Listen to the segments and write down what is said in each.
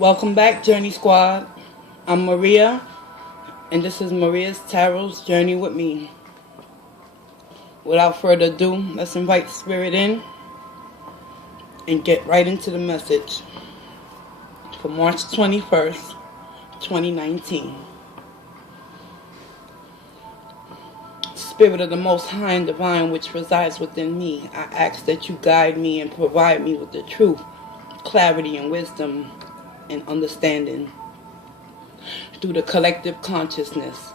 Welcome back, Journey Squad. I'm Maria, and this is Maria's Tarot's Journey with me. Without further ado, let's invite the Spirit in and get right into the message for March 21st, 2019. Spirit of the Most High and Divine, which resides within me, I ask that you guide me and provide me with the truth, clarity, and wisdom and understanding through the collective consciousness.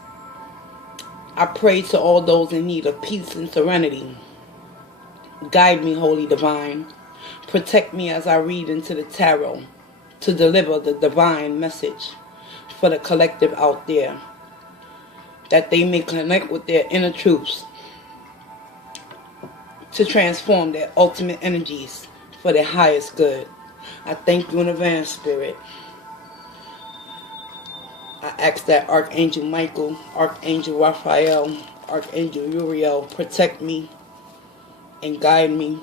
I pray to all those in need of peace and serenity. Guide me, Holy Divine. Protect me as I read into the tarot to deliver the divine message for the collective out there, that they may connect with their inner truths to transform their ultimate energies for their highest good. I thank you in advance, Spirit. I ask that Archangel Michael, Archangel Raphael, Archangel Uriel protect me and guide me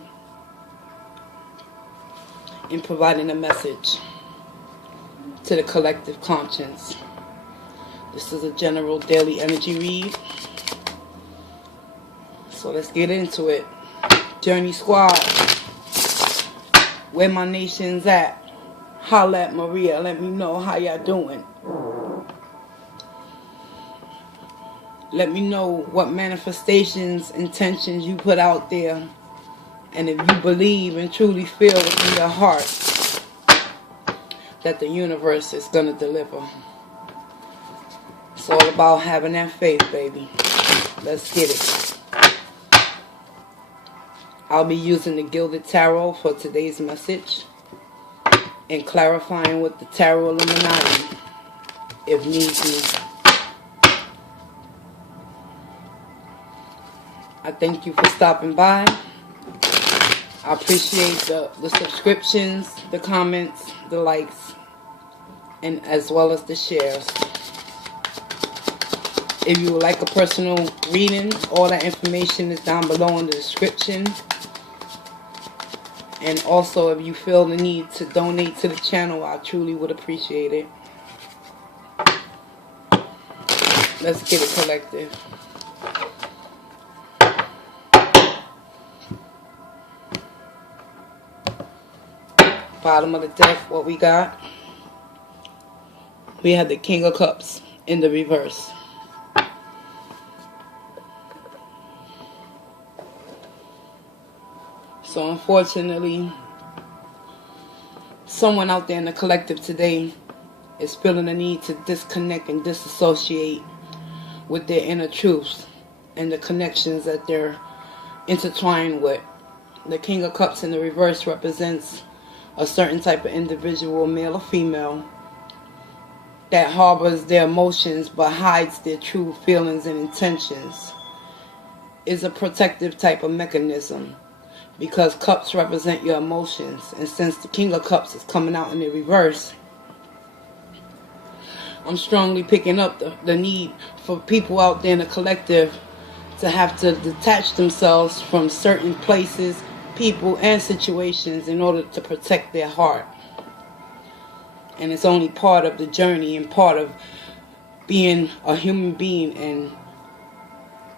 in providing a message to the collective conscience. This is a general daily energy read. So let's get into it. Journey Squad, where my nation's at? Holla at Maria. Let me know how y'all doing. Let me know what manifestations, intentions you put out there. And if you believe and truly feel within your heart that the universe is going to deliver. It's all about having that faith, baby. Let's get it. I'll be using the Gilded Tarot for today's message and clarifying with the Tarot Illuminati if need be. I thank you for stopping by. I appreciate the subscriptions, the comments, the likes, and as well as the shares. If you would like a personal reading, all that information is down below in the description. And also, if you feel the need to donate to the channel, I truly would appreciate it. Let's get it collective. Bottom of the deck, what we got? We have the King of Cups in the reverse. So unfortunately, someone out there in the collective today is feeling the need to disconnect and disassociate with their inner truths and the connections that they're intertwined with. The King of Cups in the reverse represents a certain type of individual, male or female, that harbors their emotions but hides their true feelings and intentions. Is a protective type of mechanism, because cups represent your emotions, and since the King of Cups is coming out in the reverse, I'm strongly picking up the need for people out there in the collective to have to detach themselves from certain places, people, and situations in order to protect their heart. And it's only part of the journey and part of being a human being and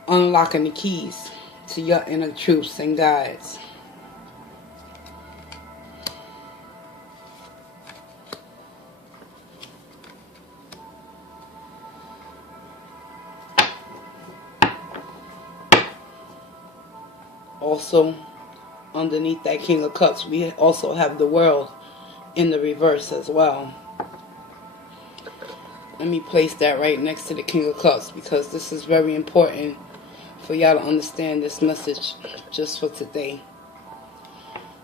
unlocking the keys to your inner truths and guides. Also, underneath that King of Cups, we also have the World in the reverse as well. Let me place that right next to the King of Cups, because this is very important for y'all to understand this message just for today.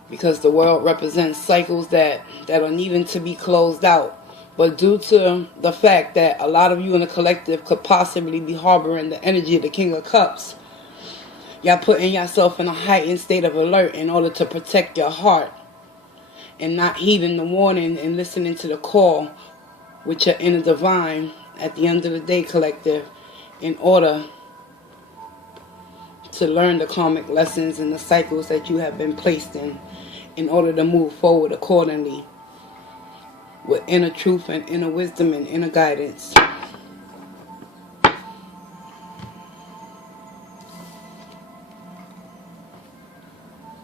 Because the World represents cycles that are needing to be closed out. But due to the fact that a lot of you in the collective could possibly be harboring the energy of the King of Cups, y'all putting yourself in a heightened state of alert in order to protect your heart and not heeding the warning and listening to the call with your inner divine at the end of the day, collective, in order to learn the karmic lessons and the cycles that you have been placed in order to move forward accordingly with inner truth and inner wisdom and inner guidance.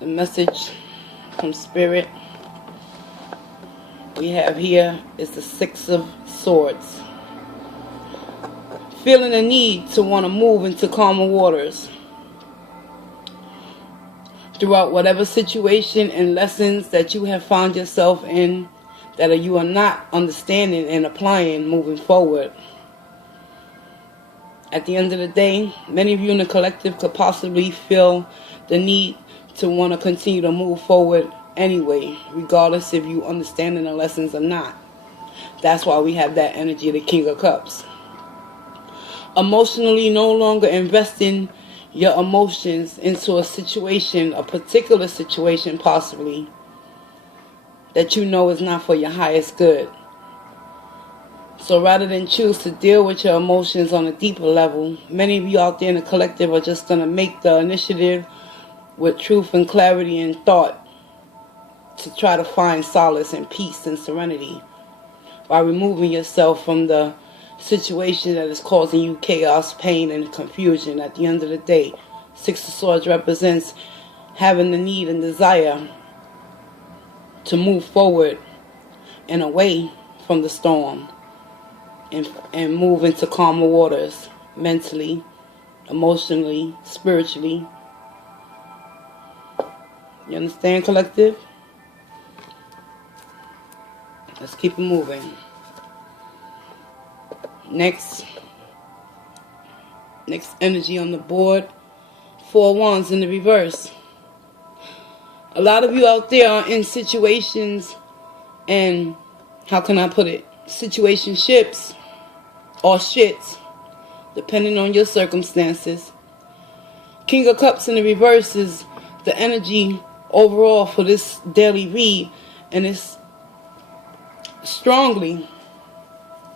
The message from Spirit we have here is the Six of Swords. Feeling a need to want to move into calmer waters. Throughout whatever situation and lessons that you have found yourself in that you are not understanding and applying moving forward. At the end of the day, many of you in the collective could possibly feel the need to want to continue to move forward anyway, regardless if you understanding the lessons or not. That's why we have that energy of the King of Cups. Emotionally no longer investing your emotions into a situation, a particular situation possibly, that you know is not for your highest good. So rather than choose to deal with your emotions on a deeper level, many of you out there in the collective are just going to make the initiative with truth and clarity and thought to try to find solace and peace and serenity by removing yourself from the situation that is causing you chaos, pain, and confusion. At the end of the day, Six of Swords represents having the need and desire to move forward and away from the storm and move into calmer waters, mentally, emotionally, spiritually. You understand, collective? Let's keep it moving. Next energy on the board, Four Wands in the reverse. A lot of you out there are in situations and, how can I put it, situationships or shits, depending on your circumstances. King of Cups in the reverse is the energy overall for this daily read, and it's strongly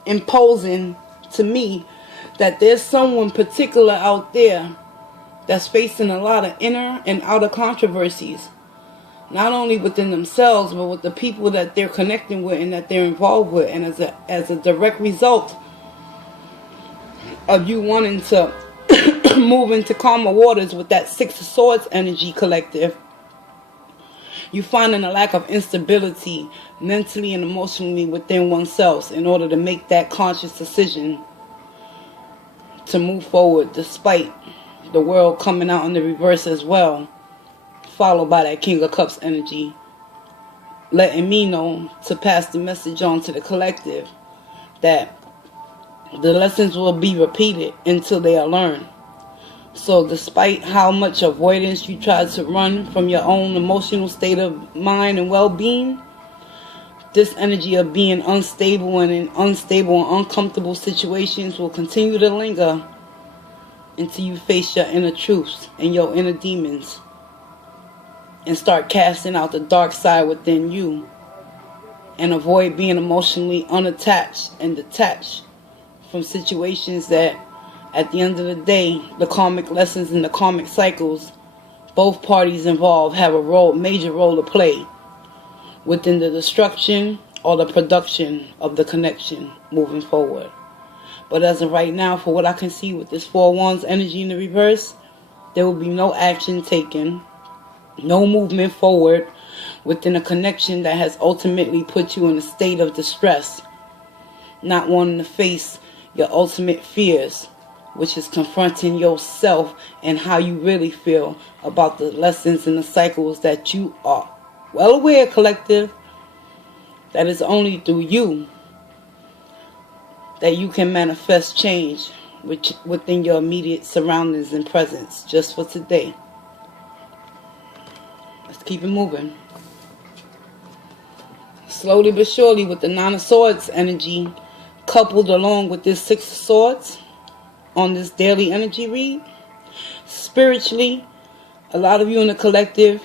imposing to me that there's someone particular out there that's facing a lot of inner and outer controversies, not only within themselves but with the people that they're connecting with and that they're involved with. And as a direct result of you wanting to move into calmer waters with that Six of Swords energy, collective, you finding a lack of instability mentally and emotionally within oneself in order to make that conscious decision to move forward, despite the world coming out in the reverse as well, followed by that King of Cups energy, letting me know to pass the message on to the collective that the lessons will be repeated until they are learned. So despite how much avoidance you try to run from your own emotional state of mind and well-being, this energy of being unstable and in unstable and uncomfortable situations will continue to linger until you face your inner truths and your inner demons and start casting out the dark side within you, and avoid being emotionally unattached and detached from situations that, at the end of the day, the karmic lessons and the karmic cycles, both parties involved have a major role to play within the destruction or the production of the connection moving forward. But as of right now, for what I can see with this Four Wands energy in the reverse, there will be no action taken, no movement forward within a connection that has ultimately put you in a state of distress, not wanting to face your ultimate fears, which is confronting yourself and how you really feel about the lessons and the cycles that you are well aware, collective, that it's only through you that you can manifest change within your immediate surroundings and presence, just for today. Let's keep it moving. Slowly but surely, with the Nine of Swords energy coupled along with this Six of Swords on this daily energy read, spiritually, a lot of you in the collective,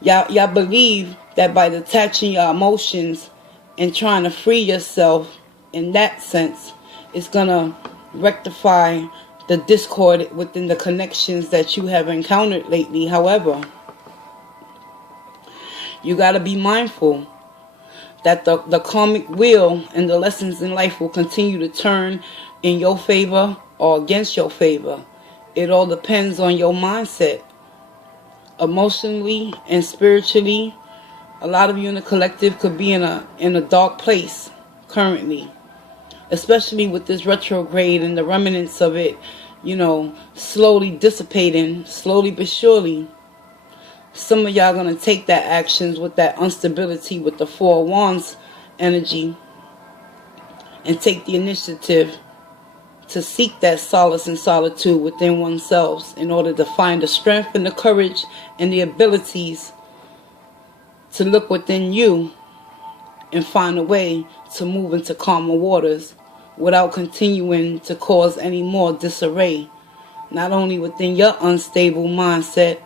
y'all believe that by detaching your emotions and trying to free yourself in that sense, it's gonna rectify the discord within the connections that you have encountered lately. However, you gotta be mindful that the karmic wheel and the lessons in life will continue to turn in your favor or against your favor. It all depends on your mindset. Emotionally and spiritually, a lot of you in the collective could be in a dark place currently, especially with this retrograde and the remnants of it, slowly dissipating, slowly but surely. Some of y'all going to take that actions with that instability with the Four of Wands energy and take the initiative to seek that solace and solitude within oneself in order to find the strength and the courage and the abilities to look within you and find a way to move into calmer waters without continuing to cause any more disarray, not only within your unstable mindset,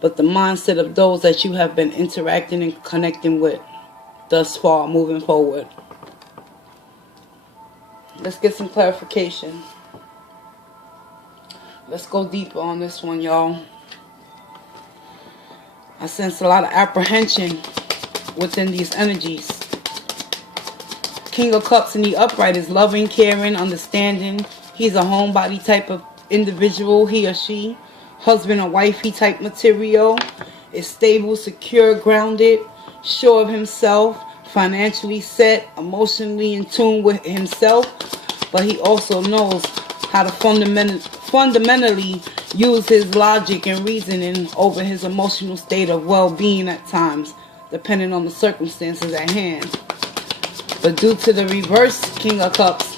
but the mindset of those that you have been interacting and connecting with thus far moving forward. Let's get some clarification. Let's go deeper on this one, y'all. I sense a lot of apprehension within these energies. King of Cups in the upright is loving, caring, understanding. He's a homebody type of individual, he or she. Husband or wifey type material. Is stable, secure, grounded, sure of himself, financially set, emotionally in tune with himself. But he also knows how to fundamentally use his logic and reasoning over his emotional state of well-being at times, depending on the circumstances at hand. But due to the reverse King of Cups,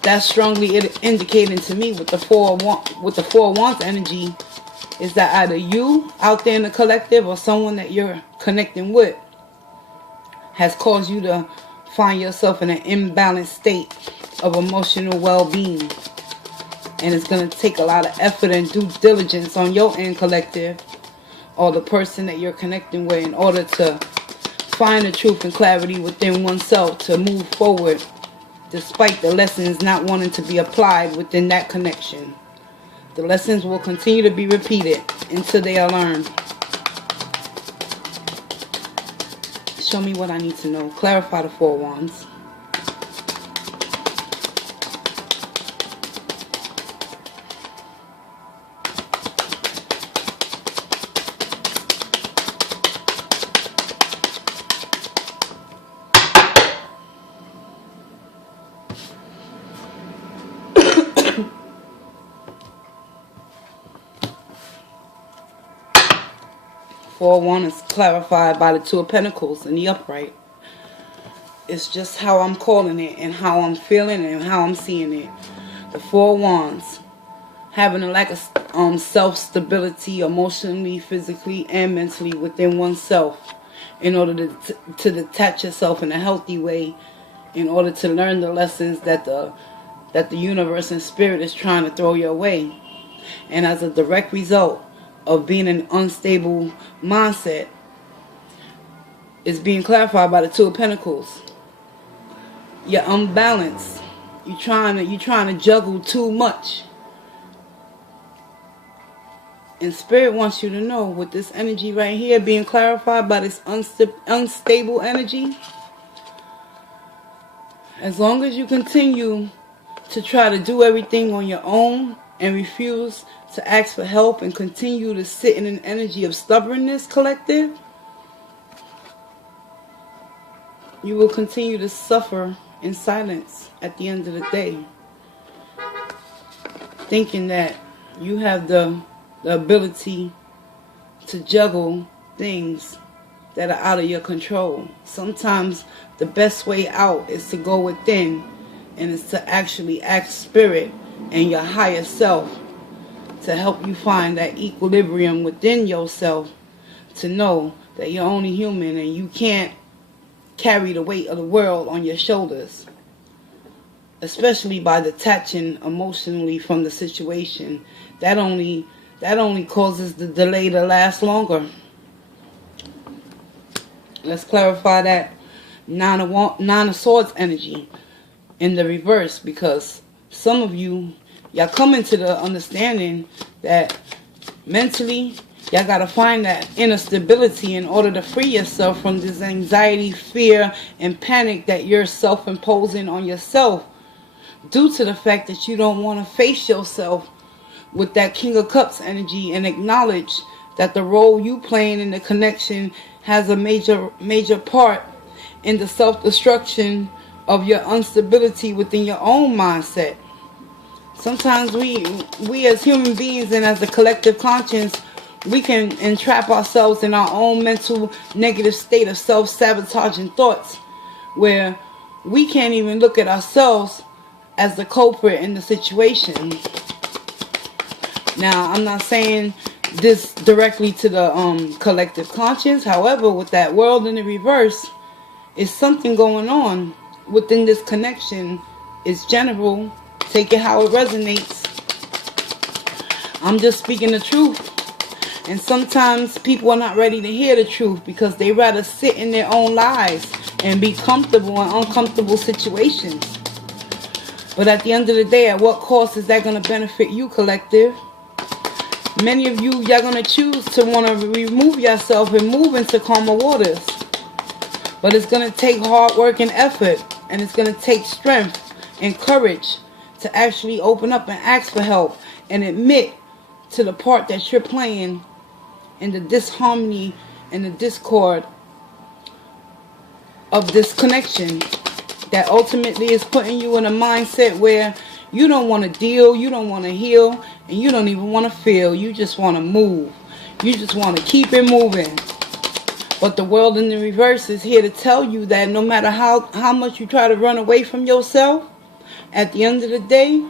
that's strongly indicating to me with the Four of Wands energy is that either you out there in the collective or someone that you're connecting with has caused you to find yourself in an imbalanced state of emotional well-being. And it's going to take a lot of effort and due diligence on your end collective or the person that you're connecting with in order to find the truth and clarity within oneself to move forward, despite the lessons not wanting to be applied within that connection. The lessons will continue to be repeated until they are learned. Show me what I need to know. Clarify the Four of Wands. Four of Wands is clarified by the Two of Pentacles in the upright. It's just how I'm calling it and how I'm feeling and how I'm seeing it. The Four of Wands, having a lack of self-stability emotionally, physically, and mentally within oneself in order to detach yourself in a healthy way, in order to learn the lessons that the universe and spirit is trying to throw your way. And as a direct result of being an unstable mindset is being clarified by the Two of Pentacles. You're unbalanced. You're trying to juggle too much. And Spirit wants you to know with this energy right here being clarified by this unstable energy, as long as you continue to try to do everything on your own and refuse to ask for help and continue to sit in an energy of stubbornness, collective, you will continue to suffer in silence at the end of the day, thinking that you have the ability to juggle things that are out of your control. Sometimes the best way out is to go within, and it's to actually ask Spirit and your higher self to help you find that equilibrium within yourself, to know that you're only human and you can't carry the weight of the world on your shoulders, especially by detaching emotionally from the situation. That only causes the delay to last longer. Let's clarify that Nine of Swords energy in the reverse, because some of y'all come into the understanding that mentally Y'all got to find that inner stability in order to free yourself from this anxiety, fear, and panic that you're self-imposing on yourself due to the fact that you don't want to face yourself with that King of Cups energy and acknowledge that the role you playing in the connection has a major part in the self-destruction of your instability within your own mindset. Sometimes we as human beings and as a collective conscience, we can entrap ourselves in our own mental negative state of self-sabotaging thoughts where we can't even look at ourselves as the culprit in the situation. Now, I'm not saying this directly to the collective conscience. However, with that world in the reverse, is something going on within this connection. It's general. Take it how it resonates. I'm just speaking the truth. And sometimes people are not ready to hear the truth because they rather sit in their own lies and be comfortable in uncomfortable situations. But at the end of the day, at what cost is that going to benefit you, collective? Many of y'all going to choose to want to remove yourself and move into calmer waters. But it's going to take hard work and effort. And it's going to take strength and courage to actually open up and ask for help and admit to the part that you're playing in the disharmony and the discord of this connection that ultimately is putting you in a mindset where you don't want to deal, you don't want to heal, and you don't even want to feel. You just want to move. You just want to keep it moving. But the world in the reverse is here to tell you that no matter how much you try to run away from yourself, at the end of the day,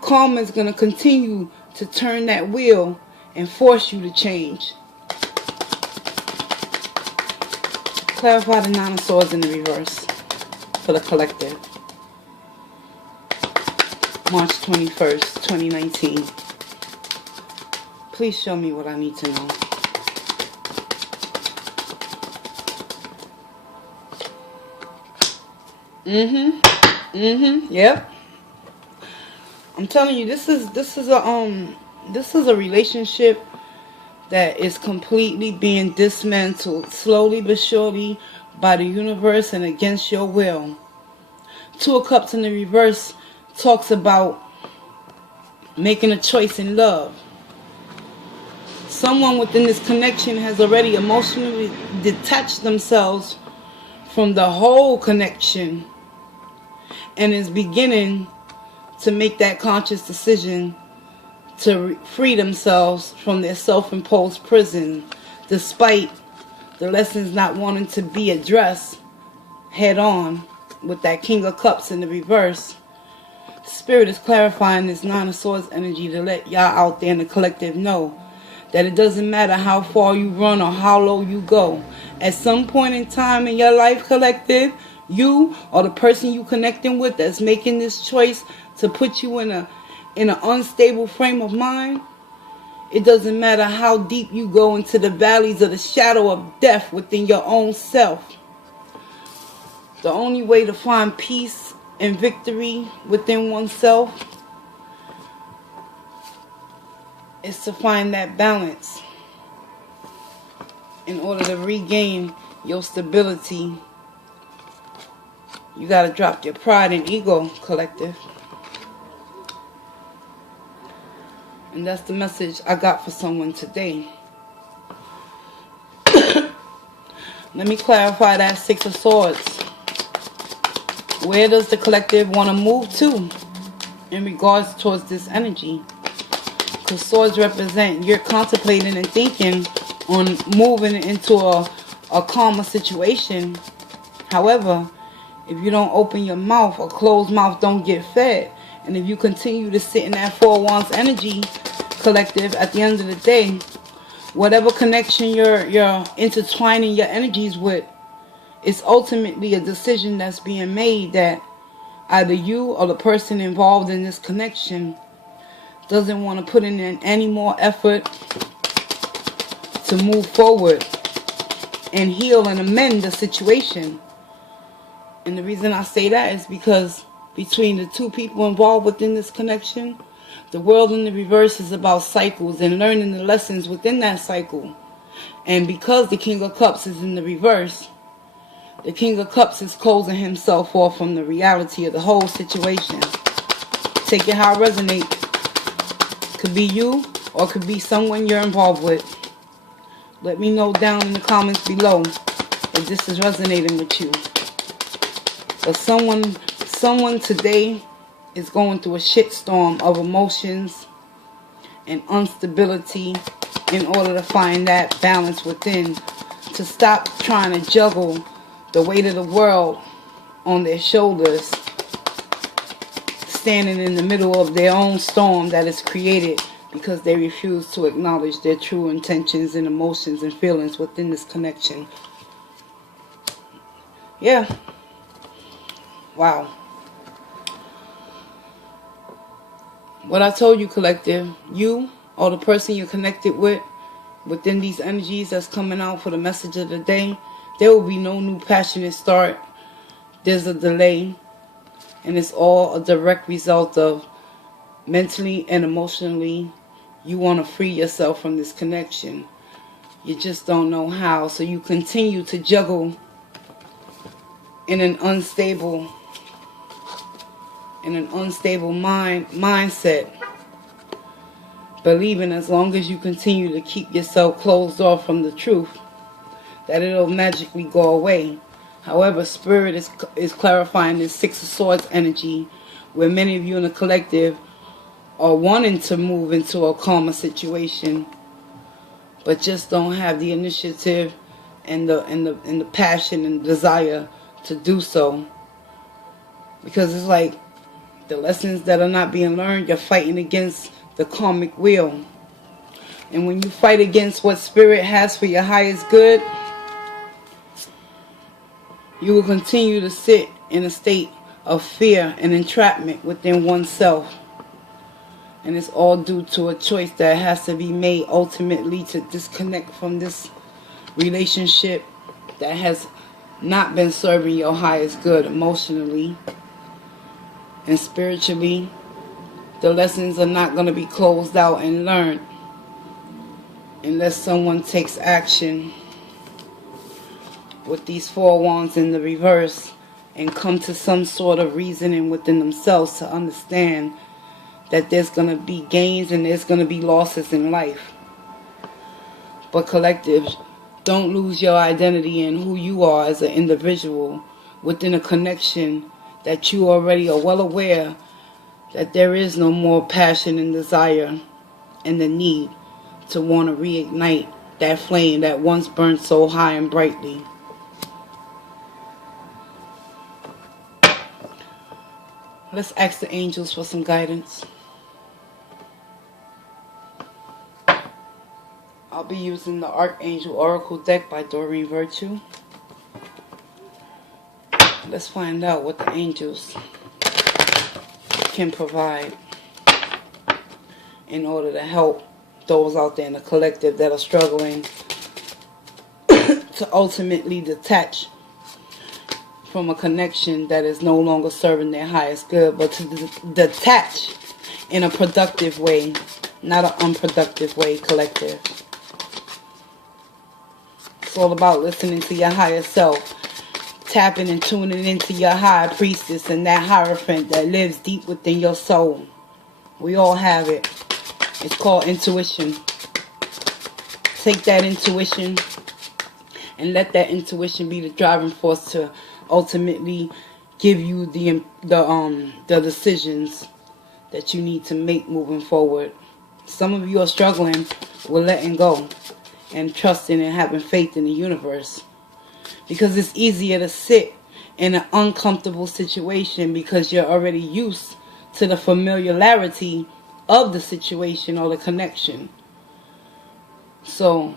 karma is going to continue to turn that wheel and force you to change. Clarify the Nine of Swords in the reverse for the collective. March 21st, 2019. Please show me what I need to know. Yep. I'm telling you, this is a relationship that is completely being dismantled slowly but surely by the universe and against your will. Two of Cups in the reverse talks about making a choice in love. Someone within this connection has already emotionally detached themselves from the whole connection and is beginning to make that conscious decision to free themselves from their self-imposed prison, despite the lessons not wanting to be addressed head on with that King of Cups in the reverse. Spirit is clarifying this Nine of Swords energy to let y'all out there in the collective know that it doesn't matter how far you run or how low you go. At some point in time in your life, collective, you or the person you connecting with that's making this choice to put you in an unstable frame of mind, it doesn't matter how deep you go into the valleys of the shadow of death within your own self. The only way to find peace and victory within oneself is to find that balance in order to regain your stability. You got to drop your pride and ego, collective. And that's the message I got for someone today. Let me clarify that Six of Swords. Where does the collective want to move to in regards towards this energy? Because swords represent you're contemplating and thinking on moving into a calmer situation. However, if you don't open your mouth, a closed mouth don't get fed. And if you continue to sit in that Four of Wands energy, collective, at the end of the day, whatever connection you're intertwining your energies with, it's ultimately a decision that's being made that either you or the person involved in this connection doesn't want to put in any more effort to move forward and heal and amend the situation. And the reason I say that is because between the two people involved within this connection, The world in the reverse is about cycles and learning the lessons within that cycle. And because the King of Cups is in the reverse, the King of Cups is closing himself off from the reality of the whole situation. Take it how it resonates. Could be you or could be someone you're involved with. Let me know down in the comments below if this is resonating with you. But someone today is going through a shitstorm of emotions and instability in order to find that balance within, to stop trying to juggle the weight of the world on their shoulders, standing in the middle of their own storm that is created because they refuse to acknowledge their true intentions and emotions and feelings within this connection. Yeah. Wow. What I told you, collective, you or the person you're connected with within these energies that's coming out for the message of the day, there will be no new passionate start. There's a delay, and it's all a direct result of mentally and emotionally you want to free yourself from this connection. You just don't know how, so you continue to juggle in an unstable mindset, believing as long as you continue to keep yourself closed off from the truth, that it'll magically go away. However, Spirit is clarifying this Six of Swords energy, where many of you in the collective are wanting to move into a calmer situation, but just don't have the initiative and the passion and desire to do so. Because it's like the lessons that are not being learned, you're fighting against the karmic wheel. And when you fight against what Spirit has for your highest good, you will continue to sit in a state of fear and entrapment within oneself. And it's all due to a choice that has to be made ultimately to disconnect from this relationship that has not been serving your highest good emotionally and spiritually. The lessons are not going to be closed out and learned unless someone takes action with these Four Wands in the reverse and come to some sort of reasoning within themselves to understand that there's going to be gains and there's going to be losses in life. But collective, don't lose your identity and who you are as an individual within a connection that you already are well aware that there is no more passion and desire and the need to want to reignite that flame that once burned so high and brightly. Let's ask the angels for some guidance. I'll be using the Archangel Oracle deck by Doreen Virtue. Let's find out what the angels can provide in order to help those out there in the collective that are struggling to ultimately detach from a connection that is no longer serving their highest good, but to detach in a productive way, not an unproductive way, collective. It's all about listening to your higher self, tapping and tuning into your high priestess and that hierophant that lives deep within your soul. We all have it. It's called intuition. Take that intuition and let that intuition be the driving force to ultimately give you the decisions that you need to make moving forward. Some of you are struggling with letting go and trusting and having faith in the universe, because it's easier to sit in an uncomfortable situation because you're already used to the familiarity of the situation or the connection. So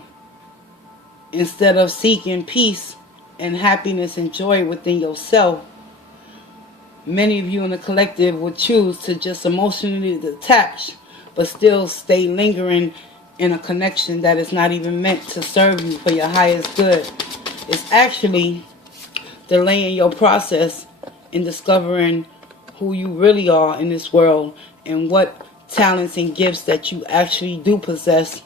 instead of seeking peace and happiness and joy within yourself, many of you in the collective would choose to just emotionally detach, but still stay lingering in a connection that is not even meant to serve you for your highest good. It's actually delaying your process in discovering who you really are in this world and what talents and gifts that you actually do possess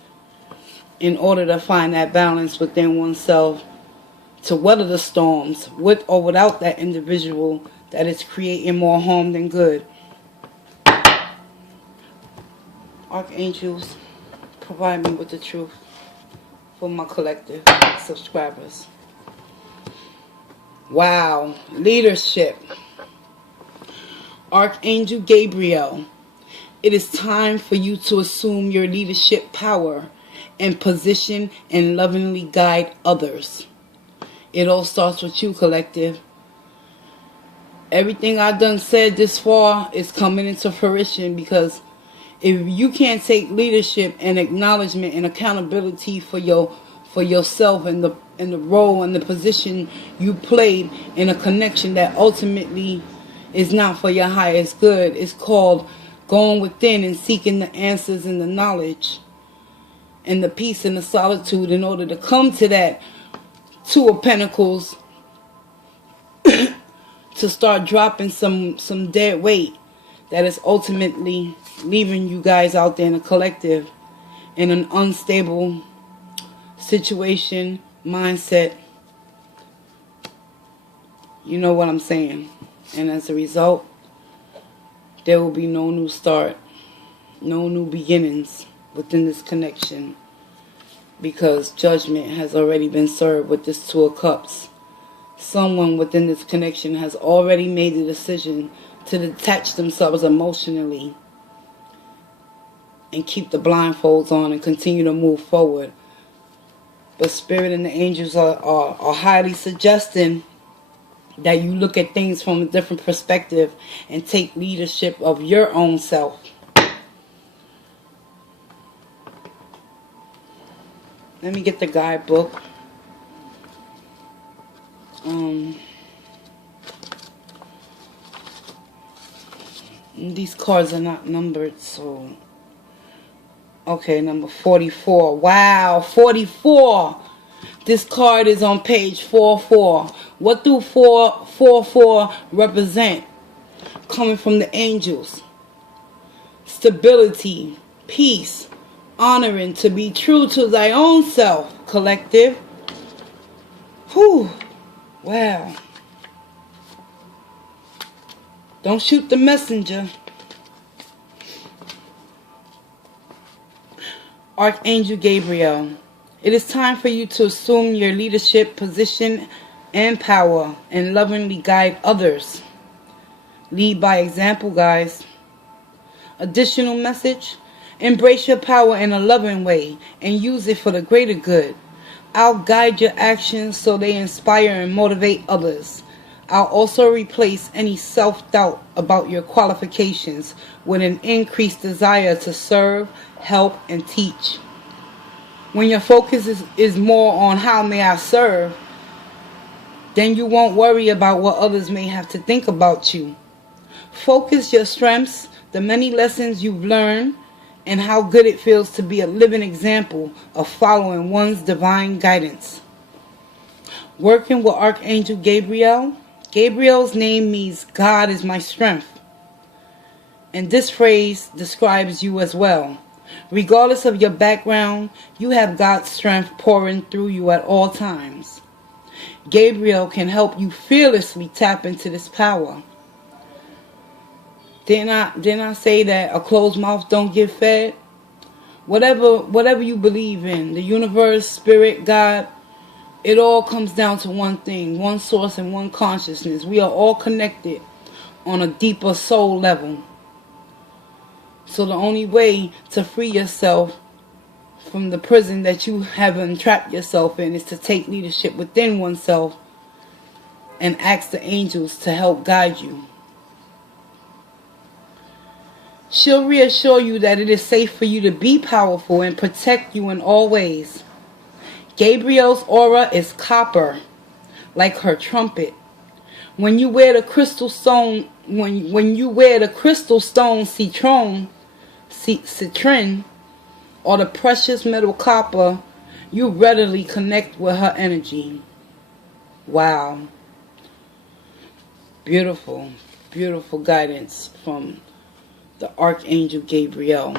in order to find that balance within oneself to weather the storms with or without that individual that is creating more harm than good. Archangels, provide me with the truth for my collective subscribers. Wow, leadership. Archangel Gabriel, it is time for you to assume your leadership power and position and lovingly guide others. It all starts with you, collective. Everything I've done said this far is coming into fruition, because if you can't take leadership and acknowledgement and accountability for yourself and the role and the position you played in a connection that ultimately is not for your highest good, it's called going within and seeking the answers and the knowledge and the peace and the solitude in order to come to that Two of Pentacles to start dropping some dead weight that is ultimately leaving you guys out there in a collective in an unstable situation, mindset. You know what I'm saying. And as a result, there will be no new start, no new beginnings within this connection, because judgment has already been served with this Two of Cups. Someone within this connection has already made the decision to detach themselves emotionally and keep the blindfolds on and continue to move forward. But Spirit and the angels are highly suggesting that you look at things from a different perspective and take leadership of your own self. Let me get the guidebook. These cards are not numbered, so... Okay, number 44. Wow, 44! This card is on page 44. What do 444 represent? Coming from the angels. Stability, peace, honoring, to be true to thy own self, collective. Whew. Wow. Don't shoot the messenger. Archangel Gabriel, it is time for you to assume your leadership position and power and lovingly guide others. Lead by example, guys. Additional message: embrace your power in a loving way and use it for the greater good. I'll guide your actions so they inspire and motivate others. I'll also replace any self-doubt about your qualifications with an increased desire to serve, help, and teach. When your focus is more on how may I serve, then you won't worry about what others may have to think about you. Focus your strengths, the many lessons you've learned, and how good it feels to be a living example of following one's divine guidance. Working with Archangel Gabriel. Gabriel's name means God is my strength. And this phrase describes you as well. Regardless of your background, you have God's strength pouring through you at all times. Gabriel can help you fearlessly tap into this power. Didn't I say that a closed mouth don't get fed? Whatever you believe in, the universe, spirit, God, it all comes down to one thing, one source and one consciousness. We are all connected on a deeper soul level. So the only way to free yourself from the prison that you have entrapped yourself in is to take leadership within oneself and ask the angels to help guide you. She'll reassure you that it is safe for you to be powerful and protect you in all ways. Gabriel's aura is copper, like her trumpet. When you wear the crystal stone, when you wear the crystal stone citrine, or the precious metal copper, you readily connect with her energy. Wow. Beautiful, beautiful guidance from the Archangel Gabriel.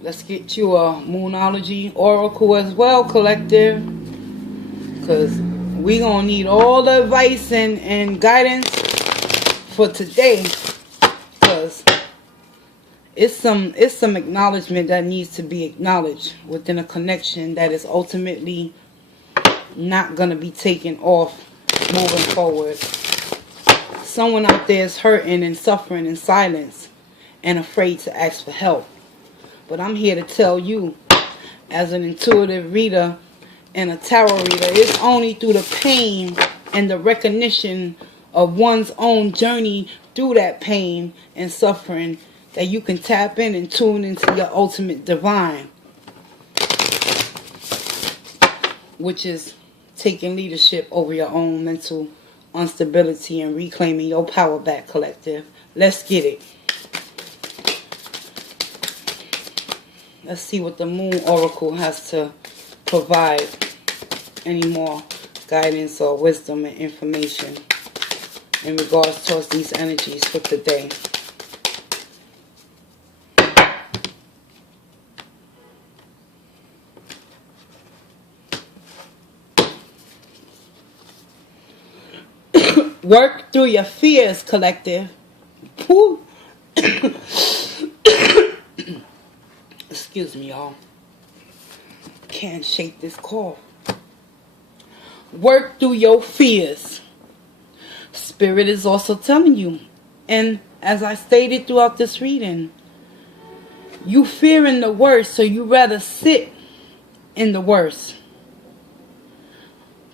Let's get you a Moonology Oracle as well, collective. Because we going to need all the advice and guidance for today. Because it's some acknowledgement that needs to be acknowledged within a connection that is ultimately not going to be taken off moving forward. Someone out there is hurting and suffering in silence and afraid to ask for help. But I'm here to tell you, as an intuitive reader and a tarot reader, it's only through the pain and the recognition of one's own journey through that pain and suffering that you can tap in and tune into your ultimate divine, which is taking leadership over your own mental instability and reclaiming your power back, collective. Let's get it. Let's see what the Moon Oracle has to provide. Any more guidance or wisdom and information in regards towards these energies for today. Work through your fears, collective. Excuse me, y'all. Can't shake this cough. Work through your fears. Spirit is also telling you, and as I stated throughout this reading, you fearing the worst, so you rather sit in the worst.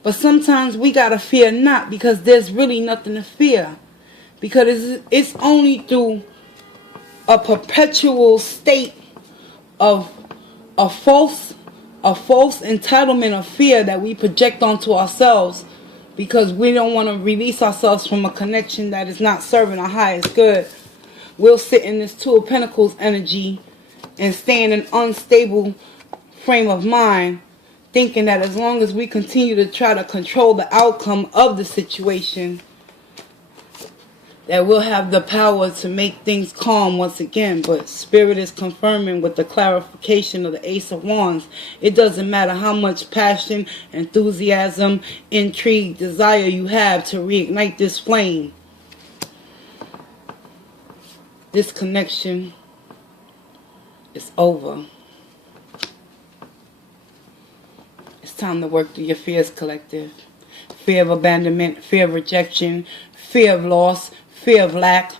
But sometimes we gotta fear not, because there's really nothing to fear. Because it's only through a perpetual state of a false entitlement of fear that we project onto ourselves, because we don't want to release ourselves from a connection that is not serving our highest good. We'll sit in this Two of Pentacles energy and stay in an unstable frame of mind, thinking that as long as we continue to try to control the outcome of the situation, that we'll have the power to make things calm once again. But Spirit is confirming with the clarification of the Ace of Wands. It doesn't matter how much passion, enthusiasm, intrigue, desire you have to reignite this flame. This connection is over. It's time to work through your fears, collective. Fear of abandonment, fear of rejection, fear of loss, fear of lack.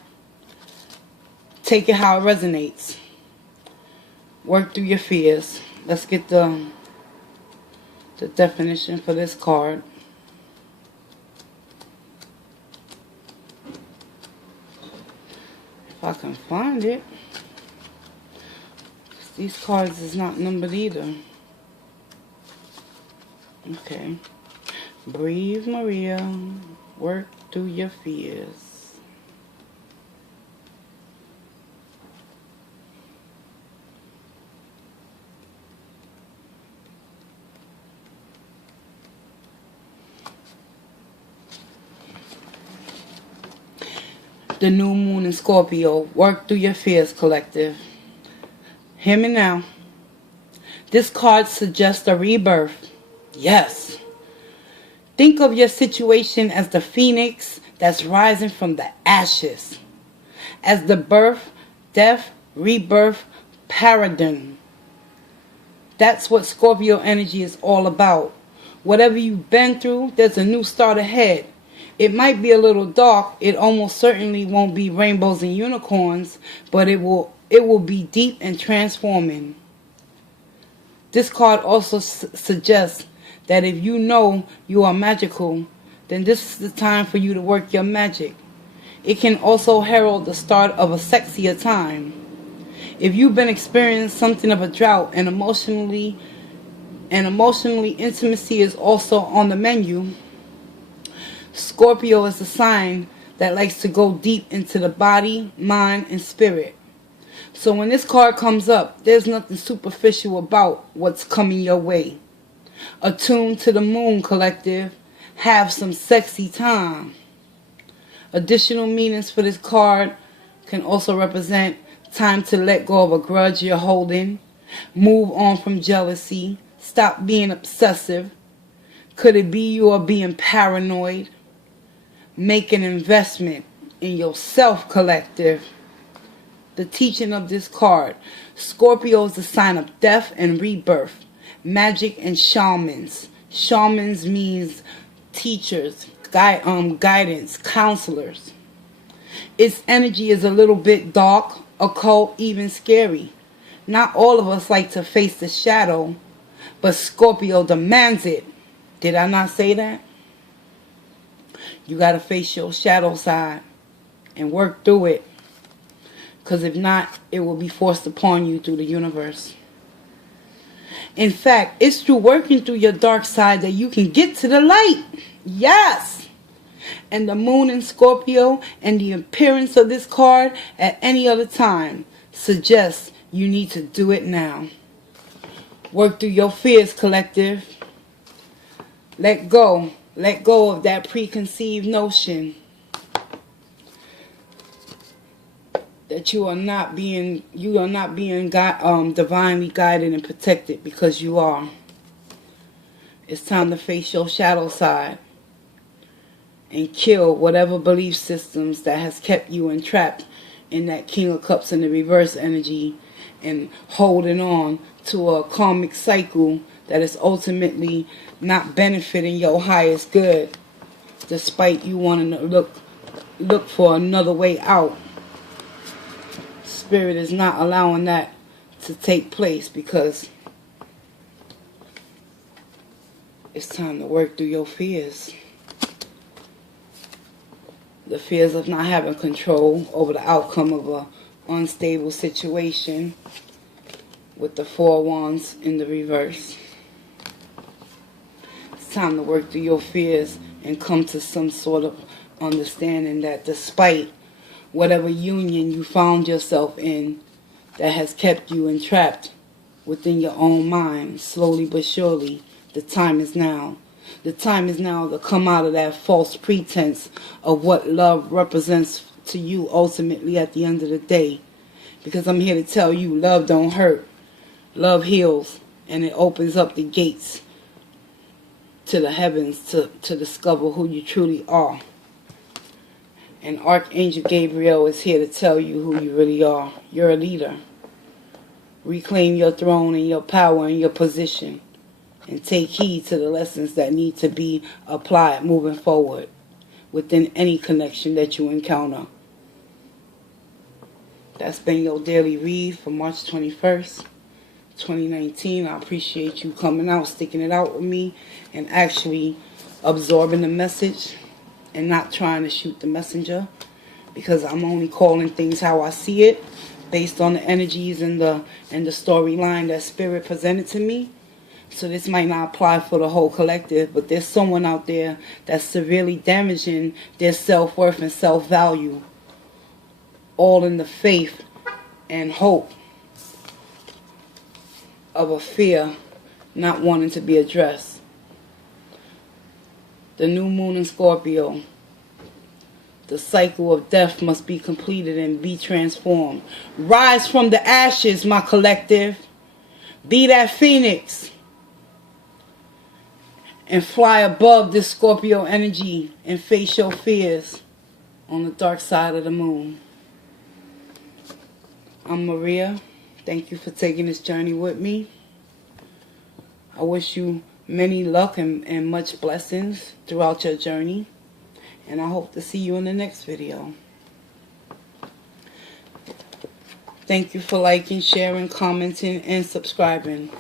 Take it how it resonates. Work through your fears. Let's get the definition for this card. If I can find it. These cards is not numbered either. Okay. Breathe, Maria. Work through your fears. The new moon in Scorpio. Work through your fears, collective. Hear me now. This card suggests a rebirth. Yes. Think of your situation as the phenix that's rising from the ashes. As the birth, death, rebirth paradigm. That's what Scorpio energy is all about. Whatever you've been through, there's a new start ahead. It might be a little dark. It almost certainly won't be rainbows and unicorns, but it will be deep and transforming. This card also suggests that if you know you are magical, then this is the time for you to work your magic. It can also herald the start of a sexier time. If you've been experiencing something of a drought and emotionally intimacy is also on the menu, Scorpio is a sign that likes to go deep into the body, mind, and spirit. So when this card comes up, there's nothing superficial about what's coming your way. Attune to the moon, collective. Have some sexy time. Additional meanings for this card can also represent time to let go of a grudge you're holding, move on from jealousy, stop being obsessive. Could it be you are being paranoid? Make an investment in yourself, collective. The teaching of this card: Scorpio is the sign of death and rebirth, magic and shamans. Shamans means teachers, guidance, counselors. Its energy is a little bit dark, occult, even scary. Not all of us like to face the shadow, but Scorpio demands it. Did I not say that? You got to face your shadow side and work through it. Because if not, it will be forced upon you through the universe. In fact, it's through working through your dark side that you can get to the light. Yes! And the moon in Scorpio and the appearance of this card at any other time suggests you need to do it now. Work through your fears, collective. Let go. Let go of that preconceived notion that you are not being divinely guided and protected, because you are. It's time to face your shadow side and kill whatever belief systems that has kept you entrapped in that King of Cups in the reverse energy and holding on to a karmic cycle that is ultimately not benefiting your highest good, despite you wanting to look for another way out. Spirit is not allowing that to take place, because it's time to work through your fears. The fears of not having control over the outcome of an unstable situation with the Four Wands in the reverse. It's time to work through your fears and come to some sort of understanding that despite whatever union you found yourself in that has kept you entrapped within your own mind, slowly but surely, the time is now. The time is now to come out of that false pretense of what love represents to you ultimately at the end of the day. Because I'm here to tell you, love don't hurt. Love heals, and it opens up the gates to the heavens to discover who you truly are. And Archangel Gabriel is here to tell you who you really are. You're a leader. Reclaim your throne and your power and your position. And take heed to the lessons that need to be applied moving forward within any connection that you encounter. That's been your daily read for March 21st, 2019. I appreciate you coming out, sticking it out with me, and actually absorbing the message and not trying to shoot the messenger, because I'm only calling things how I see it based on the energies and the storyline that Spirit presented to me. So this might not apply for the whole collective, but there's someone out there that's severely damaging their self-worth and self-value, all in the faith and hope of a fear not wanting to be addressed. The new moon in Scorpio. The cycle of death must be completed and be transformed. Rise from the ashes, my collective. Be that phenix. And fly above this Scorpio energy and face your fears on the dark side of the moon. I'm Maria. Thank you for taking this journey with me. I wish you many luck and much blessings throughout your journey. And I hope to see you in the next video. Thank you for liking, sharing, commenting, and subscribing.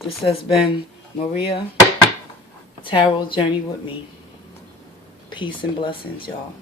This has been Maria Tarot Journey with me. Peace and blessings, y'all.